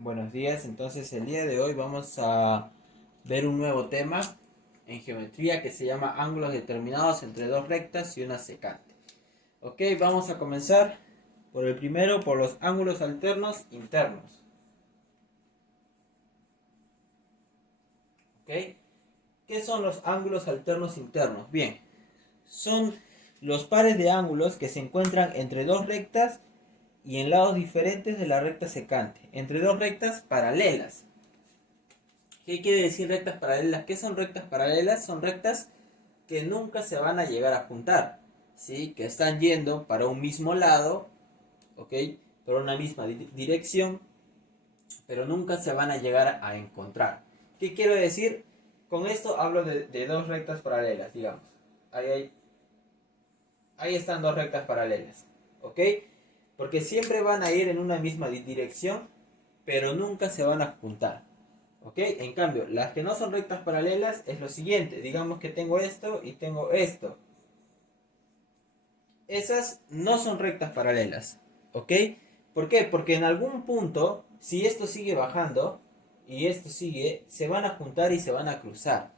Buenos días, entonces el día de hoy vamos a ver un nuevo tema en geometría que se llama ángulos determinados entre dos rectas y una secante. Ok, vamos a comenzar por el primero, por los ángulos alternos internos. Ok, ¿qué son los ángulos alternos internos? Bien, son los pares de ángulos que se encuentran entre dos rectas y en lados diferentes de la recta secante, entre dos rectas paralelas. ¿Qué quiere decir rectas paralelas? ¿Qué son rectas paralelas? Son rectas que nunca se van a llegar a juntar, ¿sí? Que están yendo para un mismo lado, ¿ok? Por una misma dirección, pero nunca se van a llegar a encontrar. ¿Qué quiero decir? Con esto hablo de dos rectas paralelas, digamos. Ahí, ahí están dos rectas paralelas, ¿ok? Porque siempre van a ir en una misma dirección, pero nunca se van a juntar. ¿Ok? En cambio, las que no son rectas paralelas es lo siguiente. Digamos que tengo esto y tengo esto. Esas no son rectas paralelas. ¿Ok? ¿Por qué? Porque en algún punto, si esto sigue bajando y esto sigue, se van a juntar y se van a cruzar.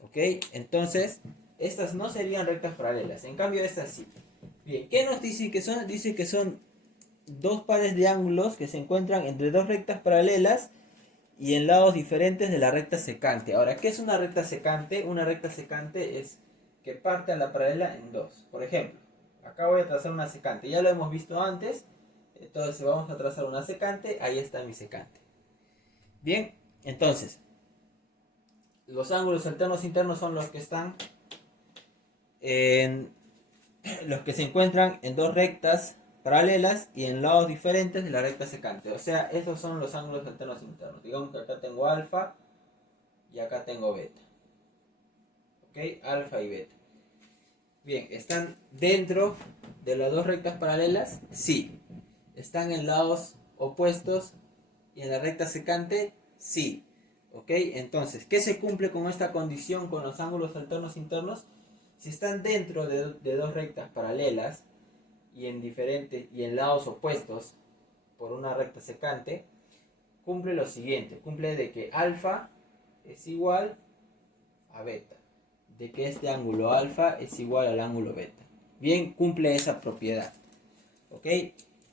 ¿Ok? Entonces, estas no serían rectas paralelas. En cambio, estas sí. Bien, ¿qué nos dice que son? Dice que son dos pares de ángulos que se encuentran entre dos rectas paralelas y en lados diferentes de la recta secante. Ahora, ¿qué es una recta secante? Una recta secante es que parte a la paralela en dos. Por ejemplo, acá voy a trazar una secante. Ya lo hemos visto antes. Entonces vamos a trazar una secante. Ahí está mi secante. Bien, entonces, los ángulos alternos internos son los que están en los que se encuentran en dos rectas paralelas y en lados diferentes de la recta secante. O sea, esos son los ángulos alternos internos. Digamos que acá tengo alfa y acá tengo beta. ¿Ok? Alfa y beta. Bien, ¿están dentro de las dos rectas paralelas? Sí. ¿Están en lados opuestos y en la recta secante? Sí. ¿Ok? Entonces, ¿qué se cumple con esta condición con los ángulos alternos internos? Si están dentro de dos rectas paralelas y en lados opuestos por una recta secante, cumple lo siguiente. Cumple de que alfa es igual a beta, de que este ángulo alfa es igual al ángulo beta. Bien, cumple esa propiedad. ¿Ok?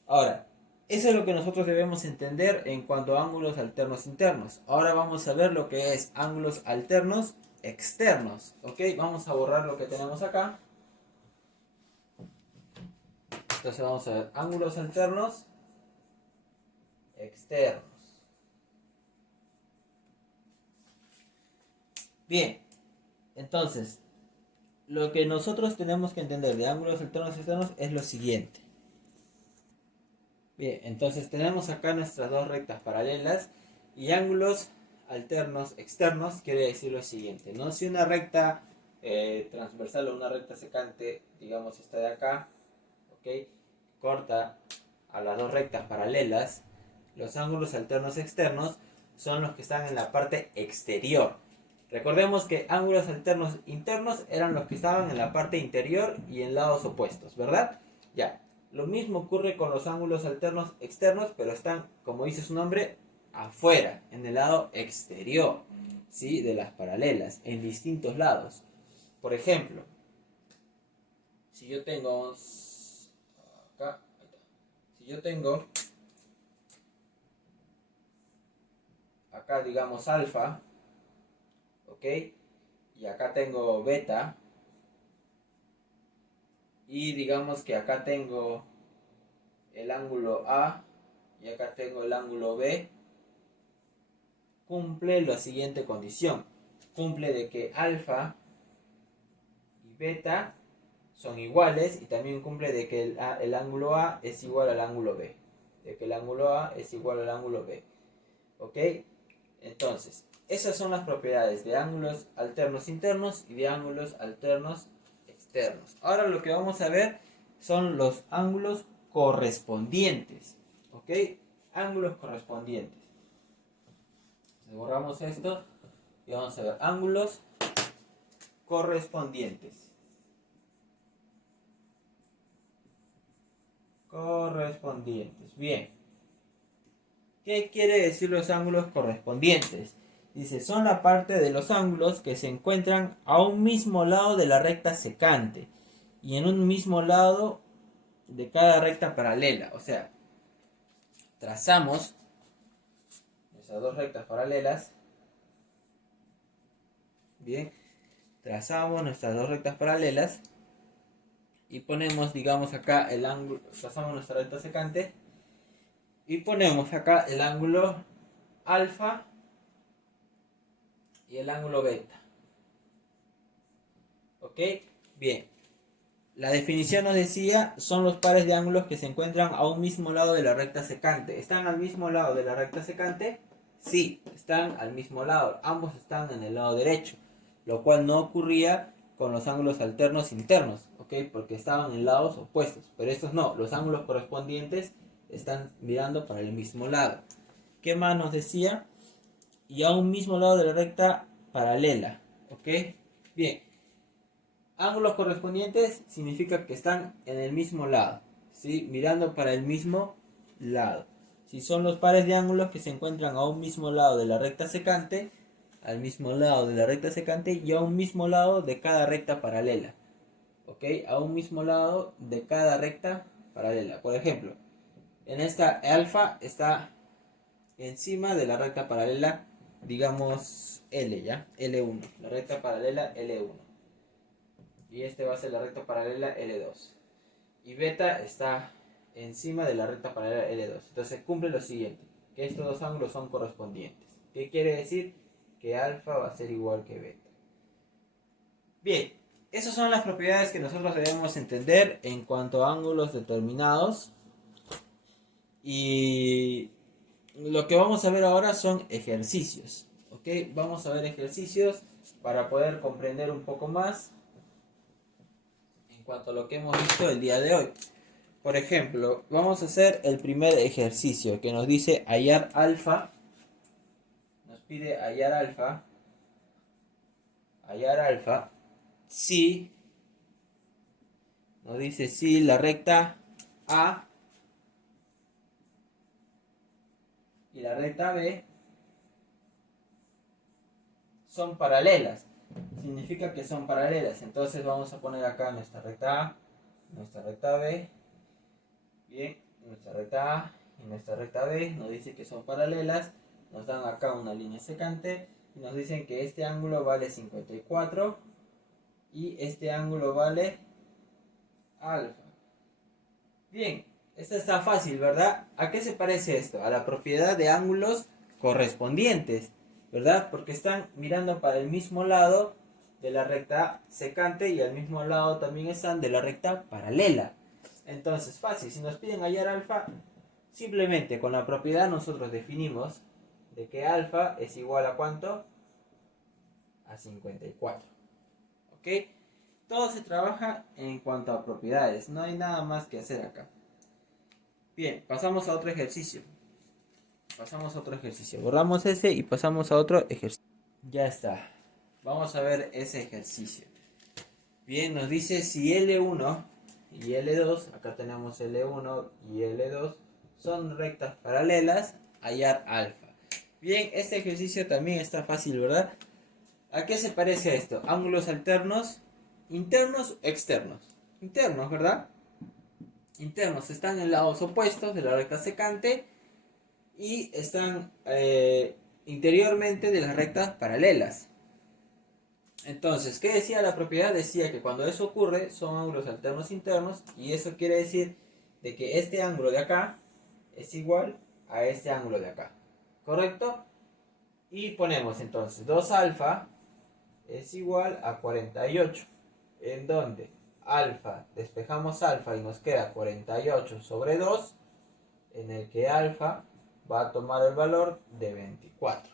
Ahora, eso es lo que nosotros debemos entender en cuanto a ángulos alternos internos. Ahora vamos a ver lo que es ángulos alternos externos. ¿Ok? Vamos a borrar lo que tenemos acá. Entonces vamos a ver ángulos alternos externos. Bien, entonces, lo que nosotros tenemos que entender de ángulos alternos externos es lo siguiente. Bien, entonces tenemos acá nuestras dos rectas paralelas y ángulos alternos externos quiere decir lo siguiente, ¿no? Si una recta transversal o una recta secante, digamos esta de acá, ¿ok? Corta a las dos rectas paralelas, los ángulos alternos externos son los que están en la parte exterior. Recordemos que ángulos alternos internos eran los que estaban en la parte interior y en lados opuestos, ¿verdad? Ya, lo mismo ocurre con los ángulos alternos externos, pero están, como dice su nombre, afuera, en el lado exterior, ¿sí? De las paralelas, en distintos lados. Por ejemplo, si yo tengo acá, si yo tengo acá digamos alfa, ¿ok? Y acá tengo beta, y digamos que acá tengo el ángulo A y acá tengo el ángulo B, cumple la siguiente condición. Cumple de que alfa y beta son iguales y también cumple de que el ángulo A es igual al ángulo B. De que el ángulo A es igual al ángulo B. ¿Ok? Entonces, esas son las propiedades de ángulos alternos internos y de ángulos alternos externos. Ahora lo que vamos a ver son los ángulos correspondientes. ¿Ok? Ángulos correspondientes. Borramos esto y vamos a ver ángulos correspondientes. Correspondientes. Bien. ¿Qué quiere decir los ángulos correspondientes? Dice, son la parte de los ángulos que se encuentran a un mismo lado de la recta secante y en un mismo lado de cada recta paralela. O sea, trazamos nuestras dos rectas paralelas. Bien, trazamos nuestras dos rectas paralelas y ponemos, digamos, acá el ángulo, trazamos nuestra recta secante y ponemos acá el ángulo alfa y el ángulo beta. ¿Ok? Bien. La definición nos decía, son los pares de ángulos que se encuentran a un mismo lado de la recta secante. ¿Están al mismo lado de la recta secante? Sí, están al mismo lado. Ambos están en el lado derecho. Lo cual no ocurría con los ángulos alternos internos, ¿ok? Porque estaban en lados opuestos. Pero estos no, los ángulos correspondientes están mirando para el mismo lado. ¿Qué más nos decía? Y a un mismo lado de la recta paralela, ¿ok? Bien. Ángulos correspondientes significa que están en el mismo lado, ¿sí? Mirando para el mismo lado. Si son los pares de ángulos que se encuentran a un mismo lado de la recta secante, al mismo lado de la recta secante y a un mismo lado de cada recta paralela. ¿Ok? A un mismo lado de cada recta paralela. Por ejemplo, en esta alfa está encima de la recta paralela, digamos L, ¿ya? L1, la recta paralela L1. Y este va a ser la recta paralela L2. Y beta está encima de la recta paralela L2. Entonces cumple lo siguiente, que estos dos ángulos son correspondientes. ¿Qué quiere decir? Que alfa va a ser igual que beta. Bien, esas son las propiedades que nosotros debemos entender en cuanto a ángulos determinados. Y lo que vamos a ver ahora son ejercicios. ¿Ok? Vamos a ver ejercicios para poder comprender un poco más en cuanto a lo que hemos visto el día de hoy. Por ejemplo, vamos a hacer el primer ejercicio que nos dice hallar alfa. Nos pide hallar alfa. Hallar alfa. Si nos dice si la recta A y la recta B son paralelas. Significa que son paralelas. Entonces vamos a poner acá nuestra recta A, nuestra recta B. Bien, nuestra recta A y nuestra recta B nos dice que son paralelas. Nos dan acá una línea secante y nos dicen que este ángulo vale 54 y este ángulo vale alfa. Bien, esta está fácil, ¿verdad? ¿A qué se parece esto? A la propiedad de ángulos correspondientes, ¿verdad? Porque están mirando para el mismo lado de la recta secante y al mismo lado también están de la recta paralela. Entonces, fácil, si nos piden hallar alfa, simplemente con la propiedad nosotros definimos de que alfa es igual a ¿cuánto? A 54. ¿Ok? Todo se trabaja en cuanto a propiedades, no hay nada más que hacer acá. Bien, pasamos a otro ejercicio. Borramos ese y pasamos a otro ejercicio. Ya está. Vamos a ver ese ejercicio. Bien, nos dice si L1 y L2, acá tenemos L1 y L2, son rectas paralelas, hallar alfa. Bien, este ejercicio también está fácil, ¿verdad? ¿A qué se parece esto? Ángulos alternos, internos, externos. Internos, ¿verdad? Internos están en lados opuestos de la recta secante y están interiormente de las rectas paralelas. Entonces, ¿qué decía la propiedad? Decía que cuando eso ocurre son ángulos alternos internos y eso quiere decir de que este ángulo de acá es igual a este ángulo de acá. ¿Correcto? Y ponemos entonces 2 alfa es igual a 48. En donde alfa, despejamos alfa y nos queda 48 sobre 2, en el que alfa va a tomar el valor de 24.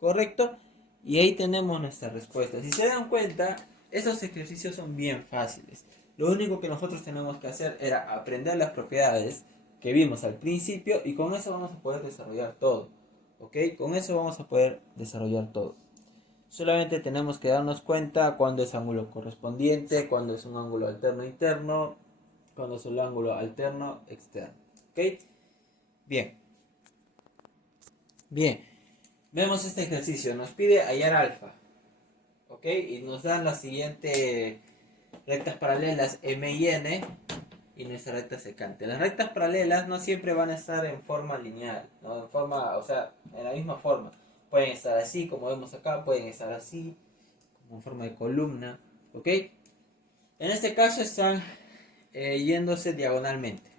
¿Correcto? Y ahí tenemos nuestra respuesta. Si se dan cuenta, estos ejercicios son bien fáciles. Lo único que nosotros tenemos que hacer era aprender las propiedades que vimos al principio y con eso vamos a poder desarrollar todo. ¿Ok? Con eso vamos a poder desarrollar todo. Solamente tenemos que darnos cuenta cuándo es ángulo correspondiente, cuándo es un ángulo alterno interno, cuándo es un ángulo alterno externo. ¿Ok? Bien. Bien, vemos este ejercicio. Nos pide hallar alfa. ¿Ok? Y nos dan las siguientes rectas paralelas M y N y nuestra recta secante. Las rectas paralelas no siempre van a estar en forma lineal, ¿no? En forma, o sea, en la misma forma. Pueden estar así, como vemos acá, pueden estar así, como en forma de columna, ¿ok? En este caso están yéndose diagonalmente.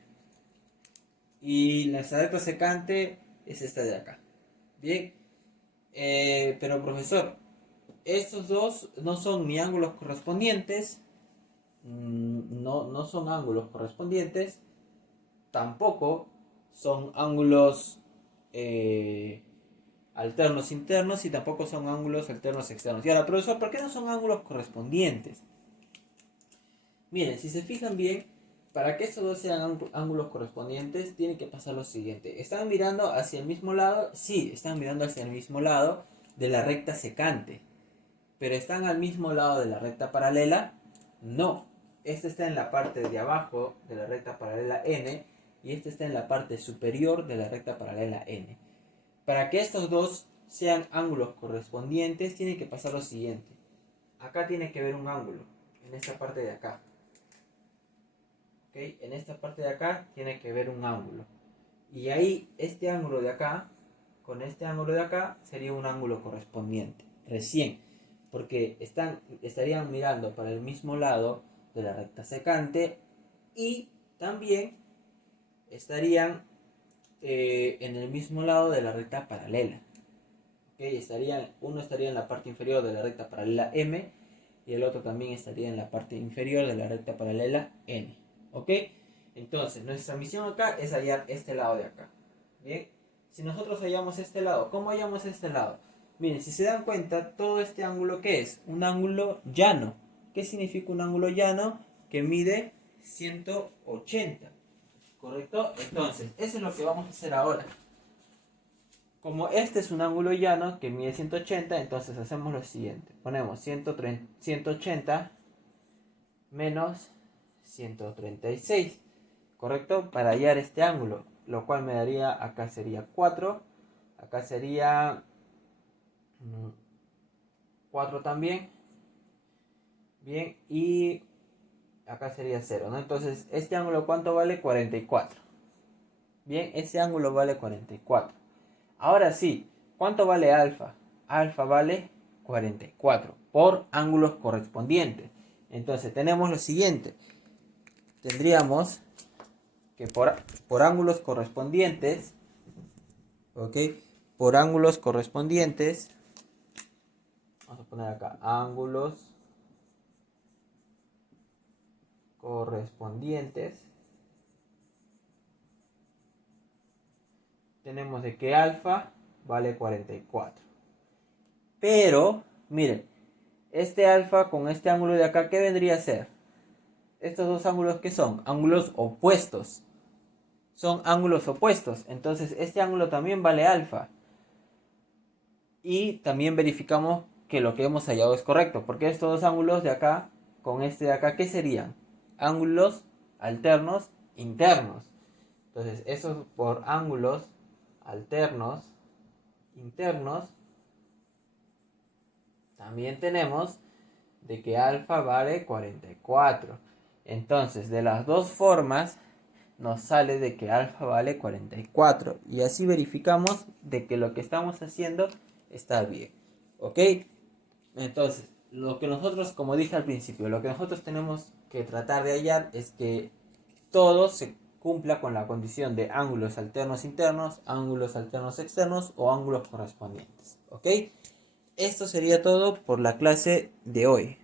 Y nuestra recta secante es esta de acá. Bien, pero profesor, estos dos no son ni ángulos correspondientes, no son ángulos correspondientes, tampoco son ángulos alternos internos y tampoco son ángulos alternos externos. Y ahora, profesor, ¿por qué no son ángulos correspondientes? Miren, si se fijan bien, para que estos dos sean ángulos correspondientes, tiene que pasar lo siguiente. ¿Están mirando hacia el mismo lado? Sí, están mirando hacia el mismo lado de la recta secante. ¿Pero están al mismo lado de la recta paralela? No. Este está en la parte de abajo de la recta paralela N y este está en la parte superior de la recta paralela N. Para que estos dos sean ángulos correspondientes, tiene que pasar lo siguiente. Acá tiene que haber un ángulo, en esta parte de acá. ¿Okay? En esta parte de acá tiene que haber un ángulo. Y ahí, este ángulo de acá, con este ángulo de acá, sería un ángulo correspondiente. Recién. Porque estarían mirando para el mismo lado de la recta secante y también estarían en el mismo lado de la recta paralela. ¿Okay? Uno estaría en la parte inferior de la recta paralela M y el otro también estaría en la parte inferior de la recta paralela N. ¿Ok? Entonces, nuestra misión acá es hallar este lado de acá. Bien, si nosotros hallamos este lado, ¿cómo hallamos este lado? Miren, si se dan cuenta, todo este ángulo, ¿qué es? Un ángulo llano. ¿Qué significa un ángulo llano? Que mide 180. ¿Correcto? Entonces, eso es lo que vamos a hacer ahora. Como este es un ángulo llano que mide 180, entonces hacemos lo siguiente. Ponemos 180 menos 136. ¿Correcto? Para hallar este ángulo. Lo cual me daría, acá sería 4. Acá sería 4 también. Bien, y acá sería 0, ¿no? Entonces, ¿este ángulo cuánto vale? 44. Bien, ese ángulo vale 44. Ahora sí, ¿cuánto vale alfa? Alfa vale 44 por ángulos correspondientes. Entonces, tenemos lo siguiente. Tendríamos que por ángulos correspondientes, ¿ok? Por ángulos correspondientes, vamos a poner acá, ángulos correspondientes, tenemos de que alfa vale 44. Pero, miren, este alfa con este ángulo de acá, ¿qué vendría a ser? Estos dos ángulos, ¿qué son? Ángulos opuestos. Son ángulos opuestos. Entonces, este ángulo también vale alfa. Y también verificamos que lo que hemos hallado es correcto. Porque estos dos ángulos de acá con este de acá, ¿qué serían? Ángulos alternos internos. Entonces, esos por ángulos alternos internos, también tenemos de que alfa vale 44. Entonces, de las dos formas, nos sale de que alfa vale 44. Y así verificamos de que lo que estamos haciendo está bien. ¿Ok? Entonces, lo que nosotros, como dije al principio, lo que nosotros tenemos que tratar de hallar es que todo se cumpla con la condición de ángulos alternos internos, ángulos alternos externos o ángulos correspondientes. ¿Ok? Esto sería todo por la clase de hoy.